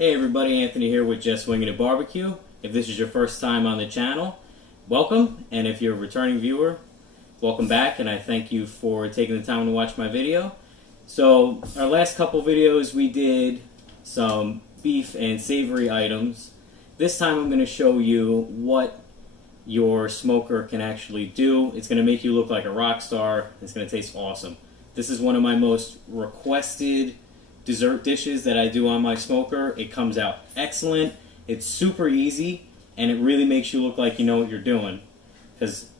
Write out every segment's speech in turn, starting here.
Hey everybody, Anthony here with Just Wingin It BBQ. If this is your first time on the channel, welcome, and if you're a returning viewer, welcome back, and I thank you for taking the time to watch my video. So, our last couple videos we did some beef and savory items. This time I'm going to show you what your smoker can actually do. It's going to make you look like a rock star. It's going to taste awesome. This is one of my most requested dessert dishes that I do on my smoker. It comes out excellent. It's super easy, and it really makes you look like you know what you're doing, because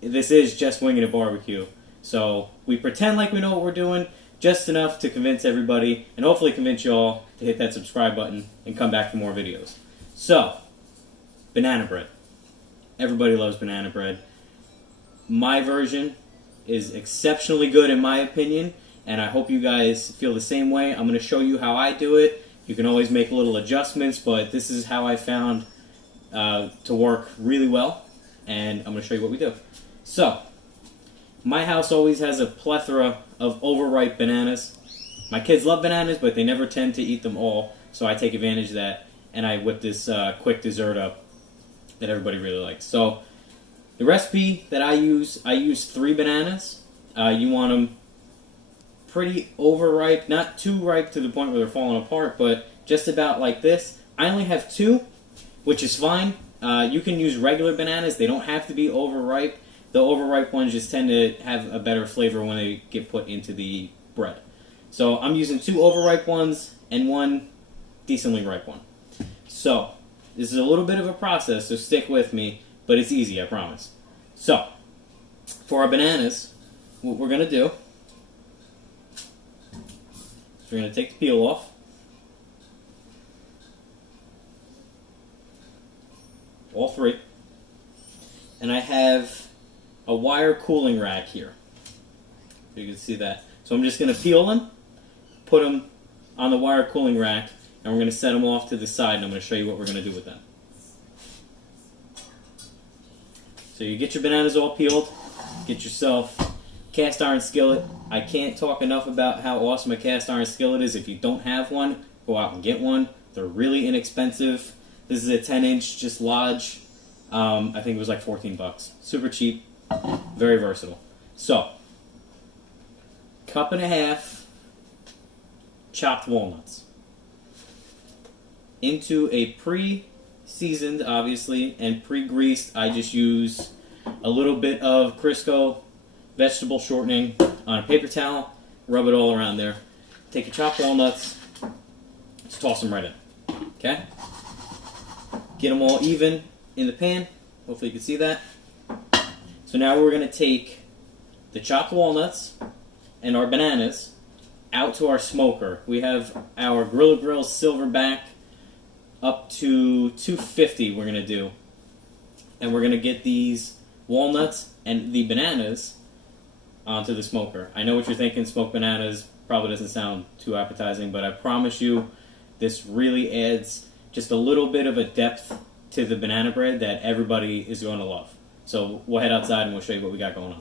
this is Just Wingin It BBQ. So we pretend like we know what we're doing, just enough to convince everybody, and hopefully convince you all to hit that subscribe button and come back for more videos. So, banana bread. Everybody loves banana bread. My version is exceptionally good in my opinion, and I hope you guys feel the same way. I'm going to show you how I do it. You can always make little adjustments, but this is how I found to work really well, and I'm going to show you what we do. So, my house always has a plethora of overripe bananas. My kids love bananas, but they never tend to eat them all, so I take advantage of that, and I whip this quick dessert up that everybody really likes. So, the recipe that I use 3 bananas. You want them pretty overripe, not too ripe to the point where they're falling apart, but just about like this. I only have 2, which is fine. You can use regular bananas. They don't have to be overripe. The overripe ones just tend to have a better flavor when they get put into the bread. So I'm using 2 overripe ones and 1 decently ripe one. So this is a little bit of a process, so stick with me, but it's easy, I promise. So for our bananas, what we're going to do, we're going to take the peel off. All 3. And I have a wire cooling rack here. You can see that. So I'm just going to peel them, put them on the wire cooling rack, and we're going to set them off to the side, and I'm going to show you what we're going to do with them. So you get your bananas all peeled, get yourself cast iron skillet. I can't talk enough about how awesome a cast iron skillet is. If you don't have one, go out and get one. They're really inexpensive. This is a 10-inch, just Lodge. I think it was like 14 bucks. Super cheap, very versatile. So, 1.5 cups chopped walnuts into a pre-seasoned, obviously, and pre-greased. I just use a little bit of Crisco vegetable shortening on a paper towel, rub it all around there. Take your chopped walnuts, just toss them right in, okay? Get them all even in the pan. Hopefully you can see that. So now we're going to take the chopped walnuts and our bananas out to our smoker. We have our Grilla Silverbac up to 250 we're going to do. And we're going to get these walnuts and the bananas onto the smoker. I know what you're thinking, smoked bananas probably doesn't sound too appetizing, but I promise you this really adds just a little bit of a depth to the banana bread that everybody is going to love. So we'll head outside and we'll show you what we got going on.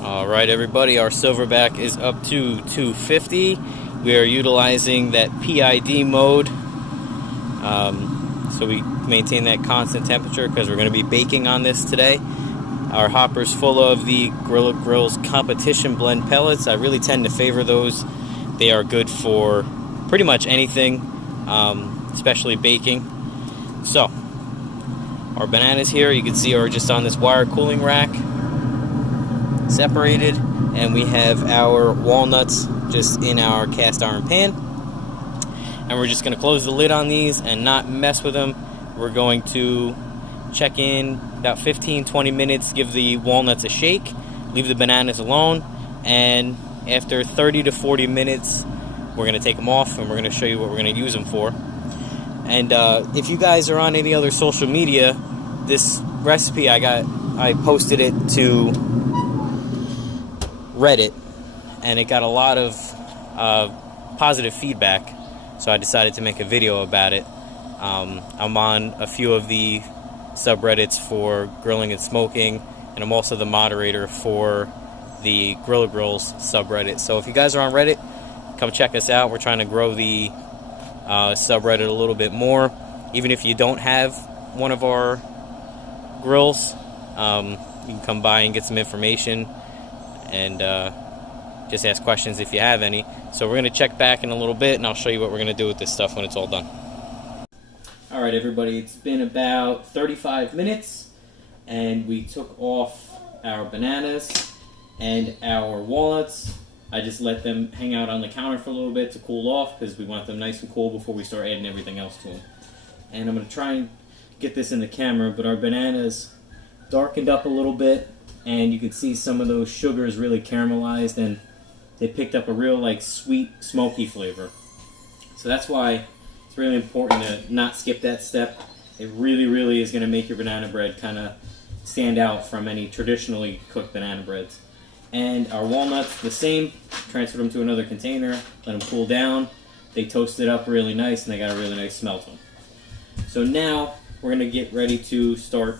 Alright everybody, our Silverbac is up to 250. We are utilizing that PID mode, so we maintain that constant temperature because we're going to be baking on this today. Our hopper's full of the Grilla Grills Competition Blend pellets. I really tend to favor those. They are good for pretty much anything, especially baking. So, our bananas here, you can see, are just on this wire cooling rack, separated, and we have our walnuts just in our cast iron pan. And we're just going to close the lid on these and not mess with them. We're going to check in about 15-20 minutes, give the walnuts a shake, leave the bananas alone, and after 30 to 40 minutes we're going to take them off and we're going to show you what we're going to use them for. And if you guys are on any other social media, this recipe I posted it to Reddit, and it got a lot of positive feedback, so I decided to make a video about it. I'm on a few of the subreddits for grilling and smoking, and I'm also the moderator for the Grilla Grills subreddit. So if you guys are on Reddit, come check us out. We're trying to grow the subreddit a little bit more. Even if you don't have one of our grills, you can come by and get some information and just ask questions if you have any. So we're going to check back in a little bit, and I'll show you what we're going to do with this stuff when it's all done. Alright everybody, it's been about 35 minutes, and we took off our bananas and our walnuts. I just let them hang out on the counter for a little bit to cool off, because we want them nice and cool before we start adding everything else to them. And I'm going to try and get this in the camera, but our bananas darkened up a little bit, and you can see some of those sugars really caramelized, and they picked up a real like sweet, smoky flavor. So that's why it's really important to not skip that step. It really, really is going to make your banana bread kind of stand out from any traditionally cooked banana breads. And our walnuts, the same. Transferred them to another container, let them cool down. They toasted up really nice, and they got a really nice smell to them. So now we're going to get ready to start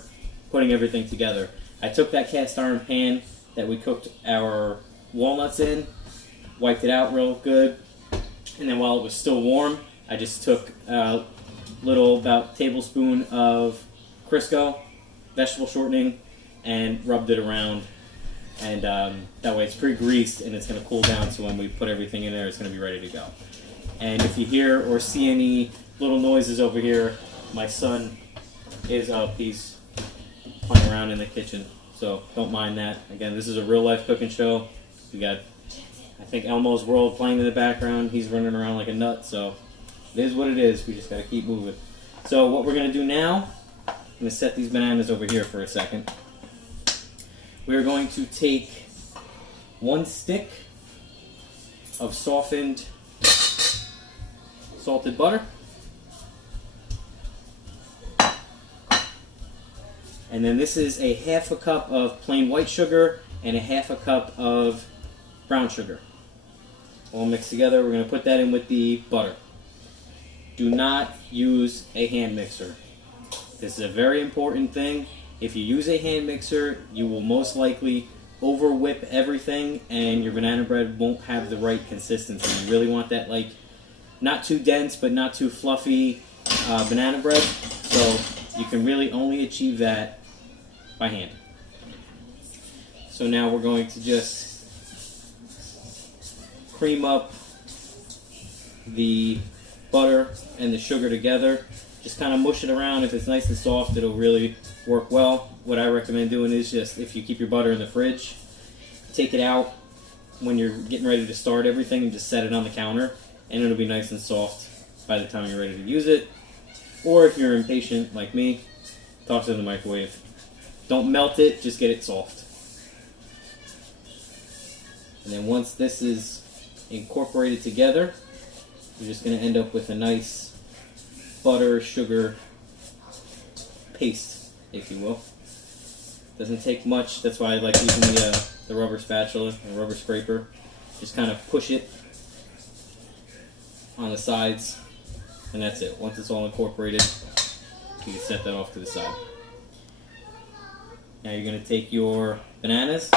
putting everything together. I took that cast iron pan that we cooked our walnuts in, wiped it out real good, and then while it was still warm, I just took a little, about tablespoon of Crisco, vegetable shortening, and rubbed it around. And that way it's pre-greased, and it's going to cool down, so when we put everything in there, it's going to be ready to go. And if you hear or see any little noises over here, my son is up. He's playing around in the kitchen, so don't mind that. Again, this is a real-life cooking show. We got, I think, Elmo's World playing in the background. He's running around like a nut, so it is what it is. We just got to keep moving. So what we're going to do now, I'm going to set these bananas over here for a second. We're going to take 1 stick of softened salted butter, and then this is a 1/2 cup of plain white sugar and a 1/2 cup of brown sugar. All mixed together. We're going to put that in with the butter. Do not use a hand mixer. This is a very important thing. If you use a hand mixer, you will most likely over whip everything, and your banana bread won't have the right consistency. You really want that, like, not too dense but not too fluffy banana bread. So you can really only achieve that by hand. So now we're going to just cream up the butter and the sugar together. Just kind of mush it around. If it's nice and soft, it'll really work well. What I recommend doing is just, if you keep your butter in the fridge, take it out when you're getting ready to start everything and just set it on the counter, and it'll be nice and soft by the time you're ready to use it. Or if you're impatient like me, toss it in the microwave. Don't melt it, just get it soft. And then once this is incorporated together, you're just going to end up with a nice butter sugar paste, if you will. Doesn't take much. That's why I like using the rubber spatula and rubber scraper. Just kind of push it on the sides, and that's it. Once it's all incorporated, you can set that off to the side. Now you're going to take your bananas,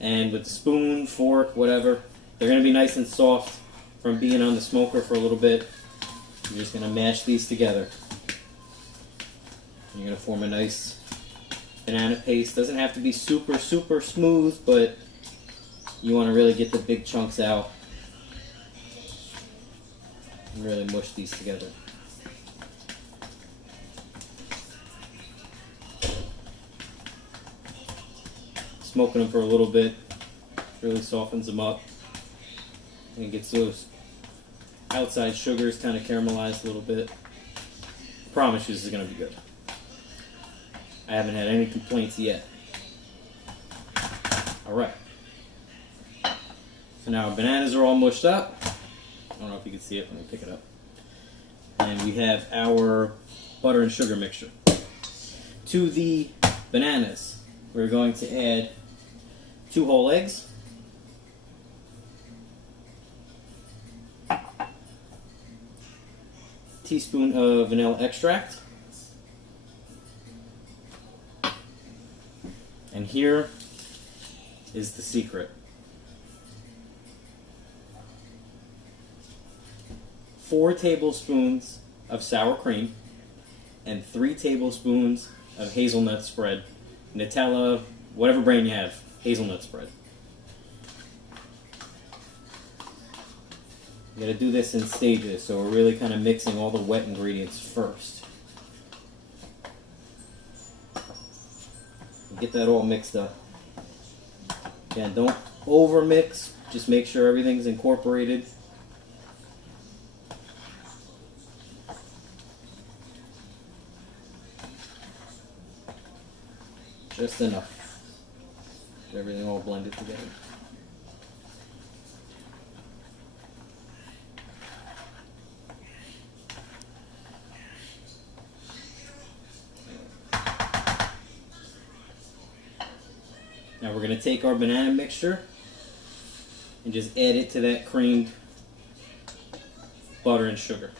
and with the spoon, fork, whatever, they're going to be nice and soft from being on the smoker for a little bit. You're just going to mash these together. You're going to form a nice banana paste. Doesn't have to be super, super smooth, but you want to really get the big chunks out and really mush these together. Smoking them for a little bit really softens them up and gets those outside sugars kind of caramelized a little bit. I promise you this is going to be good. I haven't had any complaints yet. Alright. So now our bananas are all mushed up. I don't know if you can see it. Let me pick it up. And we have our butter and sugar mixture. To the bananas, we're going to add 2 whole eggs, teaspoon of vanilla extract, and here is the secret. 4 tablespoons of sour cream and 3 tablespoons of hazelnut spread. Nutella, whatever brand you have, hazelnut spread. You gotta do this in stages, so we're really kind of mixing all the wet ingredients first. Get that all mixed up. Again, don't over mix, just make sure everything's incorporated. Just enough. Get everything all blended together. Now we're going to take our banana mixture and just add it to that creamed butter and sugar.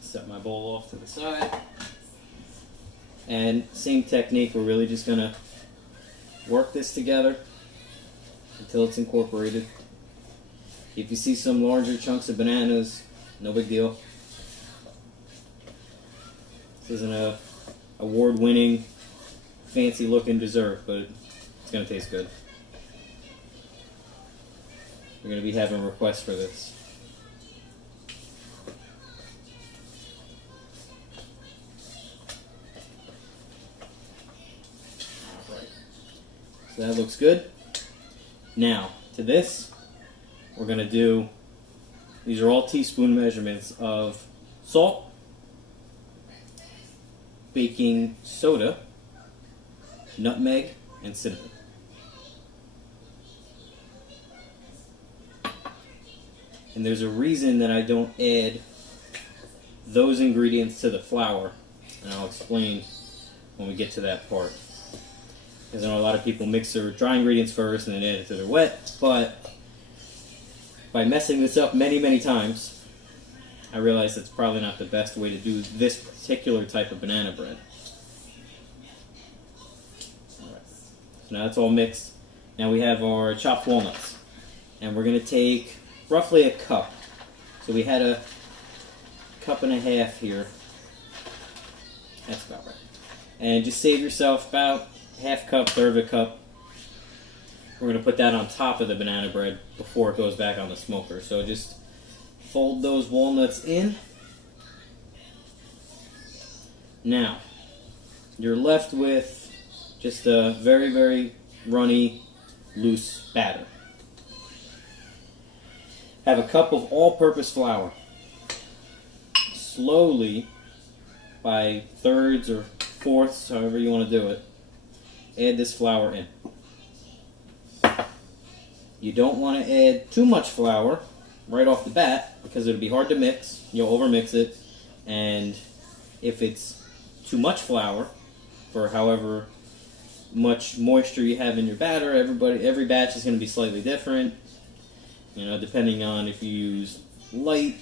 Set my bowl off to the side. And same technique, we're really just going to work this together until it's incorporated. If you see some larger chunks of bananas, no big deal. This isn't a award-winning, fancy-looking dessert, but it's going to taste good. We're going to be having requests for this. Alright. So that looks good. Now, to this, we're going to do, these are all teaspoon measurements of salt, baking soda, nutmeg, and cinnamon. And there's a reason that I don't add those ingredients to the flour, and I'll explain when we get to that part. Because I know a lot of people mix their dry ingredients first and then add it to their wet, but by messing this up many, many times, I realized that's probably not the best way to do this particular type of banana bread. Alright. So now it's all mixed. Now we have our chopped walnuts. And we're going to take roughly a cup. So we had a cup and a half here. That's about right. And just save yourself about half cup, third of a cup. We're going to put that on top of the banana bread before it goes back on the smoker. So just fold those walnuts in. Now, you're left with just a very, very runny, loose batter. Have a cup of all-purpose flour. Slowly, by thirds or fourths, however you want to do it, add this flour in. You don't want to add too much flour right off the bat because it'll be hard to mix. You'll overmix it, and if it's too much flour for however much moisture you have in your batter, every batch is going to be slightly different. You know, depending on if you use light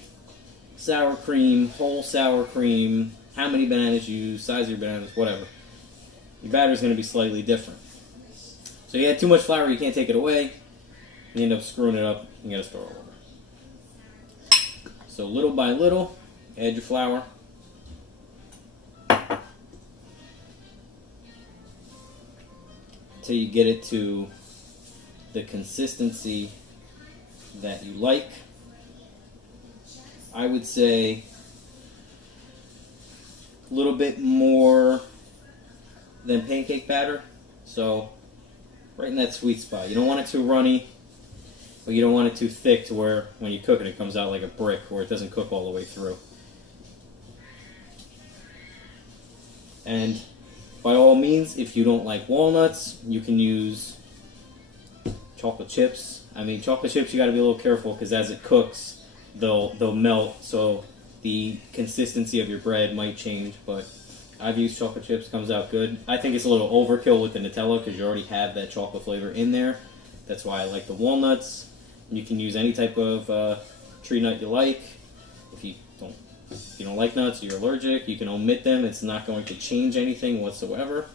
sour cream, whole sour cream, how many bananas you use, size of your bananas, whatever. Your batter is going to be slightly different. So you add too much flour, you can't take it away. You end up screwing it up, you gotta start all over. So little by little, add your flour. Until you get it to the consistency that you like. I would say a little bit more than pancake batter. So right in that sweet spot. You don't want it too runny, but you don't want it too thick to where when you cook it, it comes out like a brick or it doesn't cook all the way through. And by all means, if you don't like walnuts, you can use chocolate chips. I mean, chocolate chips, you got to be a little careful because as it cooks, they'll melt, so the consistency of your bread might change, but I've used chocolate chips, comes out good. I think it's a little overkill with the Nutella because you already have that chocolate flavor in there. That's why I like the walnuts. You can use any type of tree nut you like. If you don't If you don't like nuts or you're allergic, you can omit them. It's not going to change anything whatsoever.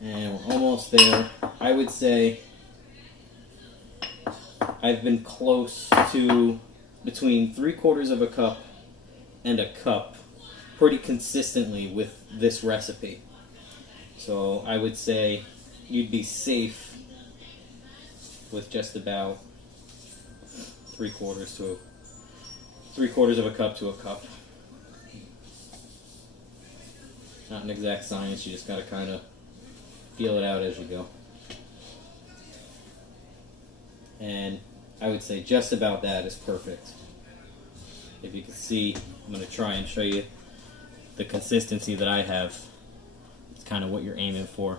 And we're almost there. I would say I've been close to between 3/4 of a cup and a cup pretty consistently with this recipe. So I would say you'd be safe with just about 3/4 of a cup to a cup. Not an exact science, you just gotta kind of feel it out as you go. And I would say just about that is perfect. If you can see, I'm going to try and show you the consistency that I have. It's kind of what you're aiming for.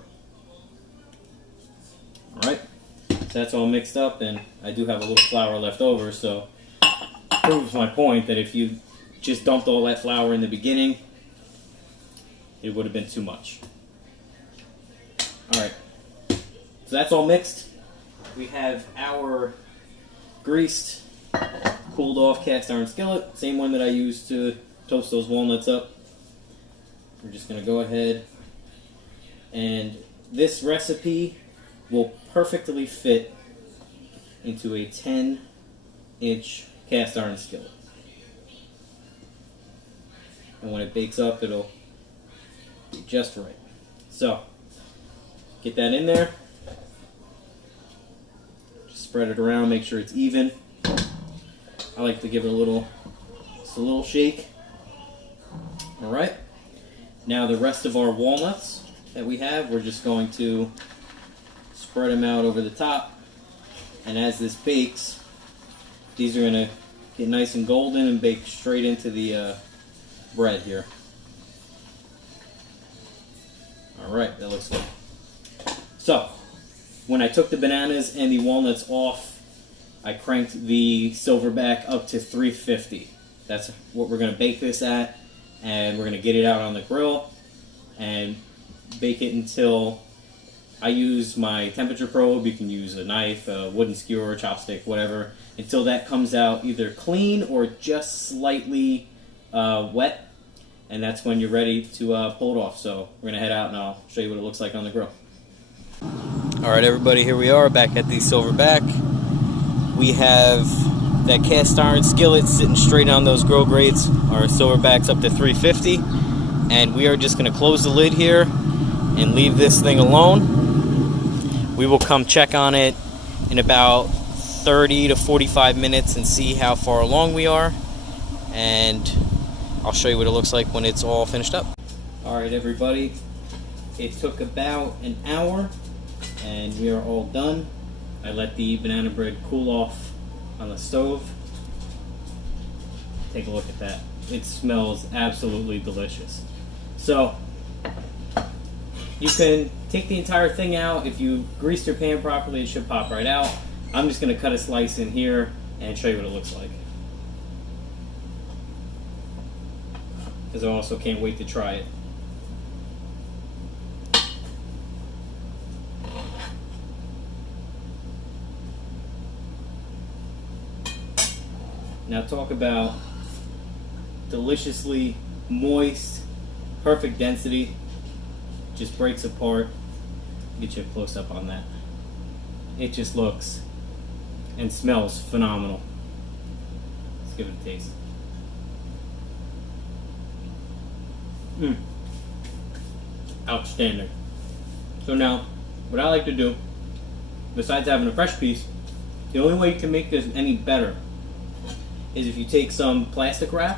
Alright, so that's all mixed up, and I do have a little flour left over, so it proves my point that if you just dumped all that flour in the beginning, it would have been too much. Alright, so that's all mixed. We have our greased, cooled off cast iron skillet, same one that I used to toast those walnuts up. We're just going to go ahead, and this recipe will perfectly fit into a 10-inch cast iron skillet. And when it bakes up, it'll be just right. So, get that in there. Just spread it around, make sure it's even. I like to give it just a little shake. Alright. Now the rest of our walnuts that we have, we're just going to spread them out over the top. And as this bakes, these are going to get nice and golden and bake straight into the bread here. Alright, that looks good. So, when I took the bananas and the walnuts off, I cranked the Silverbac up to 350. That's what we're going to bake this at, and we're going to get it out on the grill and bake it until I use my temperature probe. You can use a knife, a wooden skewer, chopstick, whatever, until that comes out either clean or just slightly wet, and that's when you're ready to pull it off. So we're going to head out and I'll show you what it looks like on the grill. Alright everybody, here we are back at the Silverbac. We have that cast iron skillet sitting straight on those grill grates. Our Silverbac's up to 350, and we are just going to close the lid here and leave this thing alone. We will come check on it in about 30 to 45 minutes and see how far along we are, and I'll show you what it looks like when it's all finished up. Alright everybody, it took about an hour and we are all done. I let the banana bread cool off on the stove. Take a look at that. It smells absolutely delicious. So, you can take the entire thing out. If you grease your pan properly, it should pop right out. I'm just going to cut a slice in here and show you what it looks like, because I also can't wait to try it. Now talk about deliciously moist, perfect density, just breaks apart. Get you a close up on that. It just looks and smells phenomenal. Let's give it a taste. Outstanding. So now, what I like to do, besides having a fresh piece, the only way you can make this any better is if you take some plastic wrap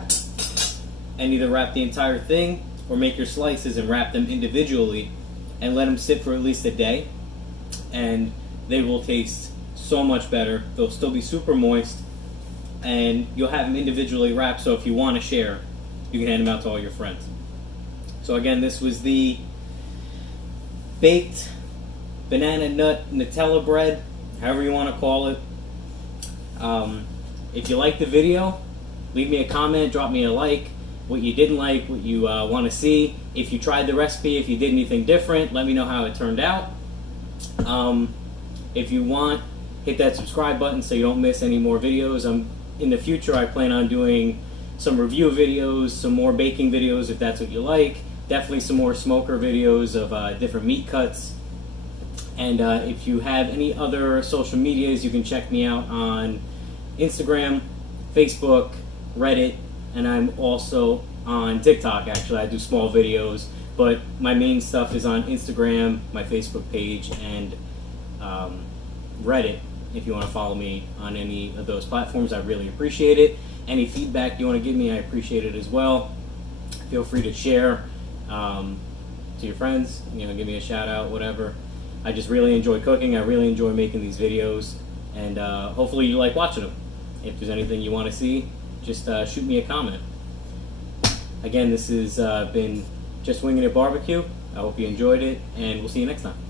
and either wrap the entire thing or make your slices and wrap them individually and let them sit for at least a day, and they will taste so much better. They'll still be super moist, and you'll have them individually wrapped, so if you want to share, you can hand them out to all your friends. So again, this was the baked banana nut Nutella bread, however you want to call it. If you liked the video, leave me a comment, drop me a like, what you didn't like, what you want to see. If you tried the recipe, if you did anything different, let me know how it turned out. If you want, hit that subscribe button so you don't miss any more videos. I'm in the future, I plan on doing some review videos, some more baking videos if that's what you like. Definitely some more smoker videos of different meat cuts. And if you have any other social medias, you can check me out on Instagram, Facebook, Reddit, and I'm also on TikTok. Actually, I do small videos, but my main stuff is on Instagram, my Facebook page, and Reddit. If you want to follow me on any of those platforms, I really appreciate it. Any feedback you want to give me, I appreciate it as well. Feel free to share to your friends, give me a shout out, whatever. I just really enjoy cooking. I really enjoy making these videos, and hopefully you like watching them. If there's anything you want to see, just shoot me a comment. Again, this has been Just Wingin It BBQ. I hope you enjoyed it, and we'll see you next time.